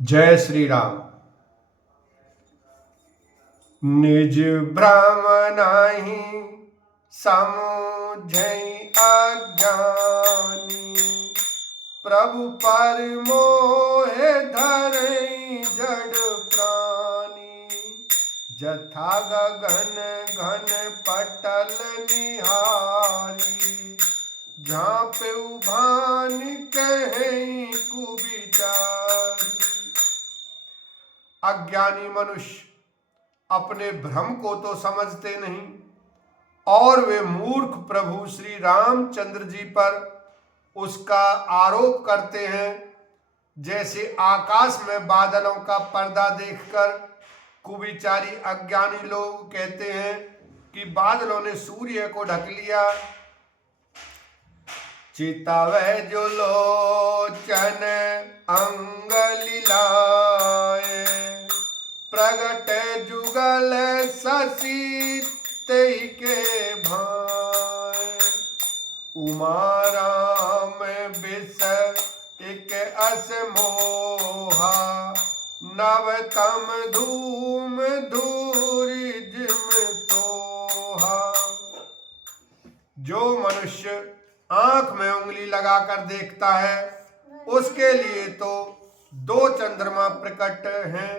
जय श्री राम। निज भ्रम नाही समुझई अज्ञानी, प्रभु पर मोह धरई जड़ प्राणी। जथा गगन घन पटल निहारी, झाँपे उभान कहीं कुविचारी। अज्ञानी मनुष्य अपने भ्रम को तो समझते नहीं और वे मूर्ख प्रभु श्री रामचंद्र जी पर उसका आरोप करते हैं। जैसे आकाश में बादलों का पर्दा देखकर कुविचारी अज्ञानी लोग कहते हैं कि बादलों ने सूर्य को ढक लिया। चितवै जो लोचन अंग लीलाए, प्रगट जुगल शशि तेहि के भाए। उमा राम बिस एक अस मोहा, नवतम धूम धूरि जिम तोहा। जो मनुष्य आंख में उंगली लगाकर देखता है उसके लिए तो दो चंद्रमा प्रकट हैं।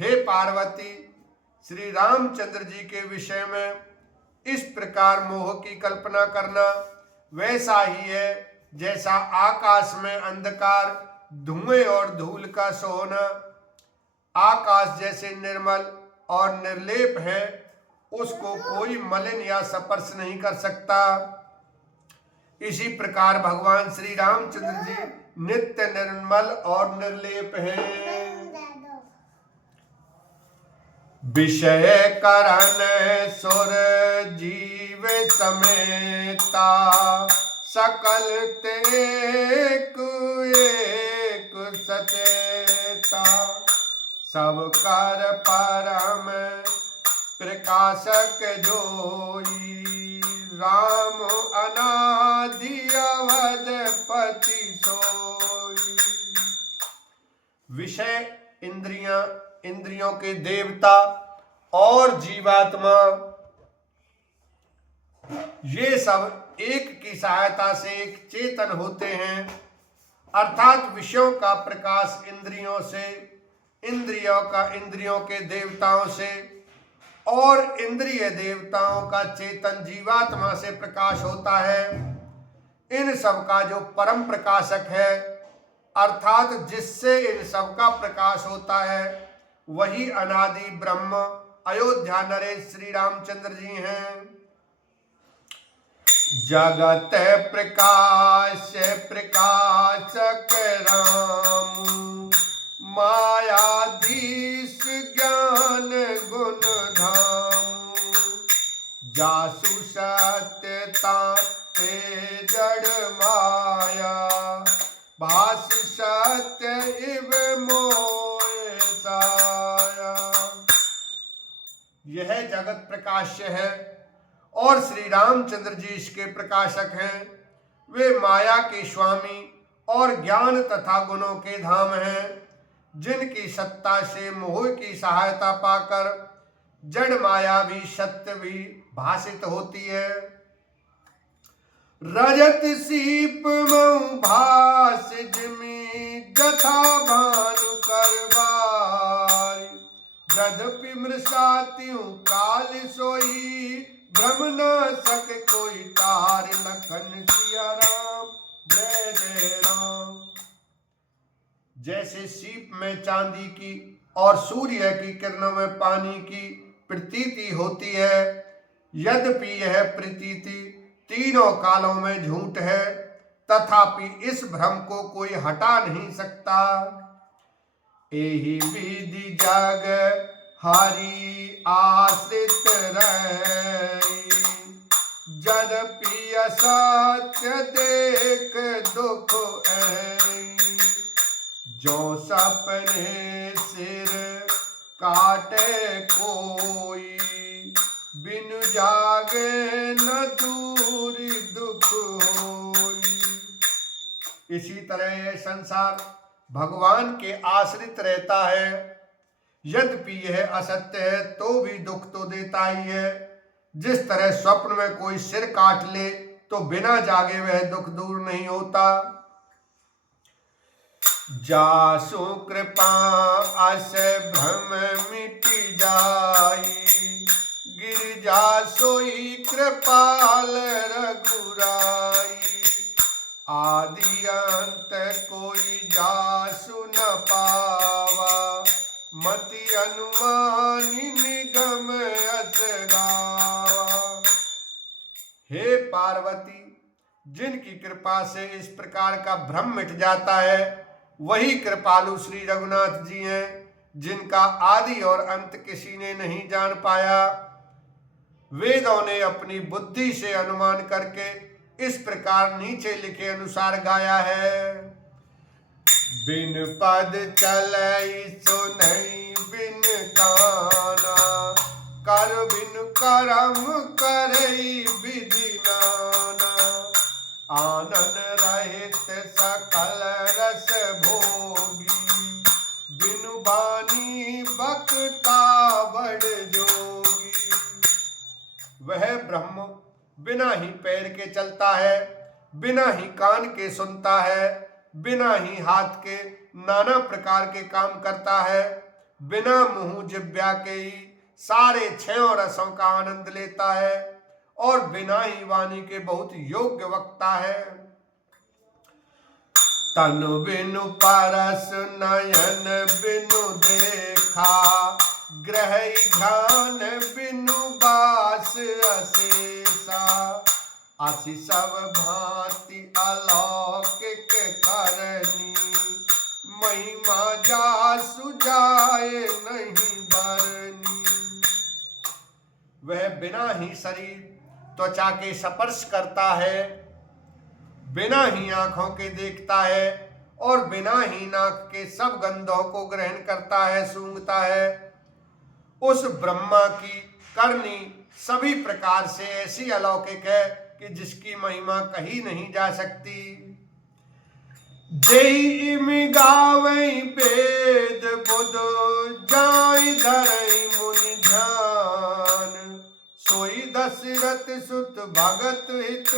हे पार्वती, श्री रामचंद्र जी के विषय में इस प्रकार मोह की कल्पना करना वैसा ही है जैसा आकाश में अंधकार, धुएं और धूल का सोना। आकाश जैसे निर्मल और निर्लेप है, उसको कोई मलिन या स्पर्श नहीं कर सकता। इसी प्रकार भगवान श्री रामचंद्र जी नित्य निर्मल और निर्लेप हैं। विषय करण सुर जीव समेता, सकल तेक एक सचेता। सब कर परम प्रकाशक जोई, राम अनादि अवधपति सोई। विषय इंद्रियों के देवता और जीवात्मा ये सब एक की सहायता से एक चेतन होते हैं। अर्थात विषयों का प्रकाश इंद्रियों से, इंद्रियों का इंद्रियों के देवताओं से और इंद्रिय देवताओं का चेतन जीवात्मा से प्रकाश होता है। इन सब का जो परम प्रकाशक है, अर्थात जिससे इन सब का प्रकाश होता है, वही अनादि ब्रह्म अयोध्या नरेश श्री रामचंद्र जी हैं। जगत प्रकाश प्रकाशक राम, मायाधीश ज्ञान गुण धाम। जासु सत्यता ते जड़ माया, भास सत्य इव मोह साया। यह जगत प्रकाश्य है और श्री रामचंद्र जी इसके प्रकाशक हैं। वे माया के स्वामी और ज्ञान तथा गुणों के धाम हैं, जिनकी सत्ता से मोह की सहायता पाकर जड़ माया भी सत्य भी भाषित होती है। रजत सीप मऊ भास जिमी, जथा भानु करवाई। यद्यपि मृषात्यु काल सोई, भ्रम न सक कोई तार। लखन सिया राम जय जय राम। जैसे सीप में चांदी की और सूर्य की किरणों में पानी की प्रतीति होती है, यद्यपि यह प्रतीति तीनों कालों में झूठ है, तथापि इस भ्रम को कोई हटा नहीं सकता। एहि विधि जग हरि आश्रित रहे, यद्यपि असत्य देख दुख है। जो सपने सिर काटे कोई, बिनु जागे न दूरी दुख होई। इसी तरह यह संसार भगवान के आश्रित रहता है। यद्यपि यह असत्य है तो भी दुख तो देता ही है। जिस तरह स्वप्न में कोई सिर काट ले तो बिना जागे वह दुख दूर नहीं होता। जासु कृपा अस भ्रम मिट जाई, गिरजा सोई कृपाल रघुराई। आदि अंत कोई जासु न पावा, मति अनुमानी निगम अस गावा। हे पार्वती, जिनकी कृपा से इस प्रकार का भ्रम मिट जाता है वही कृपालु श्री रघुनाथ जी हैं, जिनका आदि और अंत किसी ने नहीं जान पाया। वेदों ने अपनी बुद्धि से अनुमान करके इस प्रकार नीचे लिखे अनुसार गाया है। बिन पद चलई सुनई बिन काना, कर बिन करम करई विधि नाना। आनन रहित सकल रस भोगी, बिनु बानी बक्ता बड़ जोगी। वह ब्रह्म बिना ही पैर के चलता है, बिना ही कान के सुनता है, बिना ही हाथ के नाना प्रकार के काम करता है, बिना मुंह जिह्वा के ही सारे छयों रसों का आनंद लेता है और बिना ही वाणी के बहुत योग्य वक्ता है। तनु बिनु परस नयन बिनु देखा, ग्रही ध्यान बिनु बास अशेषा। आसि सब भांति अलौकिक करनी, महिमा जासु जाए नहीं बरनी। वह बिना ही शरीर त्वचा के स्पर्श करता है, बिना ही आंखों के देखता है और बिना ही नाक के सब गंधों को ग्रहण करता है, सूंघता है। उस ब्रह्मा की करनी सभी प्रकार से ऐसी अलौकिक है कि जिसकी महिमा कही नहीं जा सकती। जेहि इमि गावई वेद बुध, जाई धरई मुनि ध्यान। सोई दशरथ सुत भगत हित,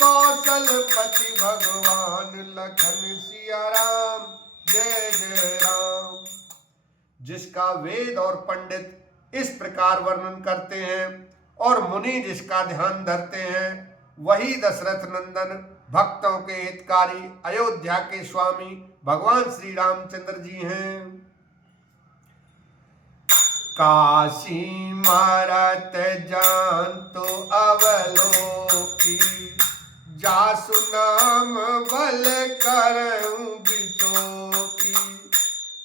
कौशलपति भगवान लखन सिया राम। जय जय राम। जिसका वेद और पंडित इस प्रकार वर्णन करते हैं और मुनि जिसका ध्यान धरते हैं, वही दशरथ नंदन भक्तों के हितकारी अयोध्या के स्वामी भगवान श्री रामचंद्र जी हैं। काशी मारत जान तो अवलोकी, जासु नाम बल करऊं बिचोकी।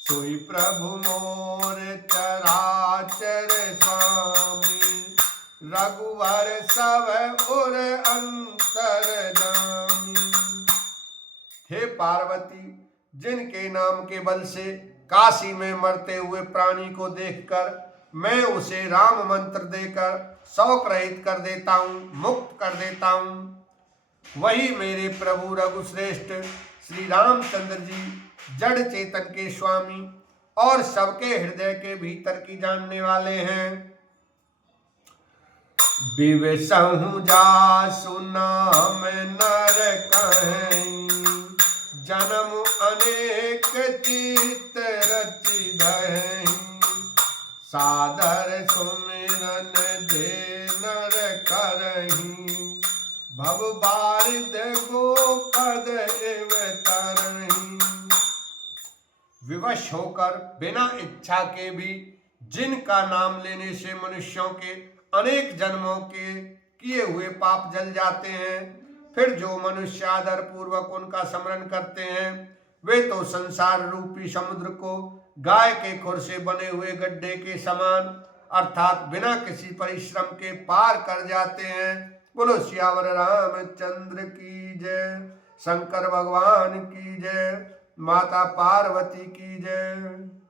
सोई प्रभु मोर चराचर स्वामी, रघुवर सब उर अंतरजामी। हे पार्वती, जिनके नाम के बल से काशी में मरते हुए प्राणी को देखकर मैं उसे राम मंत्र देकर शौक रहित कर देता हूँ, मुक्त कर देता हूँ, वही मेरे प्रभु रघुश्रेष्ठ श्री रामचंद्र जी जड़ चेतन के स्वामी और सबके हृदय के भीतर की जानने वाले हैं। विवसहु जासु नाम नर कहीं, जन्म अनेक चित रचि धहीं। सादर सुमिरन जे नर करहीं, भव बारिद गोपद एव तरहीं। विवश होकर बिना इच्छा के भी जिनका नाम लेने से मनुष्यों के अनेक जन्मों के किए हुए पाप जल जाते हैं, फिर जो मनुष्य आदर पूर्वक उनका स्मरण करते हैं वे तो संसार रूपी समुद्र को गाय के खुर से बने हुए गड्ढे के समान अर्थात बिना किसी परिश्रम के पार कर जाते हैं। बोलो सियावर रामचंद्र की जय, शंकर भगवान की जय, माता पार्वती की जय।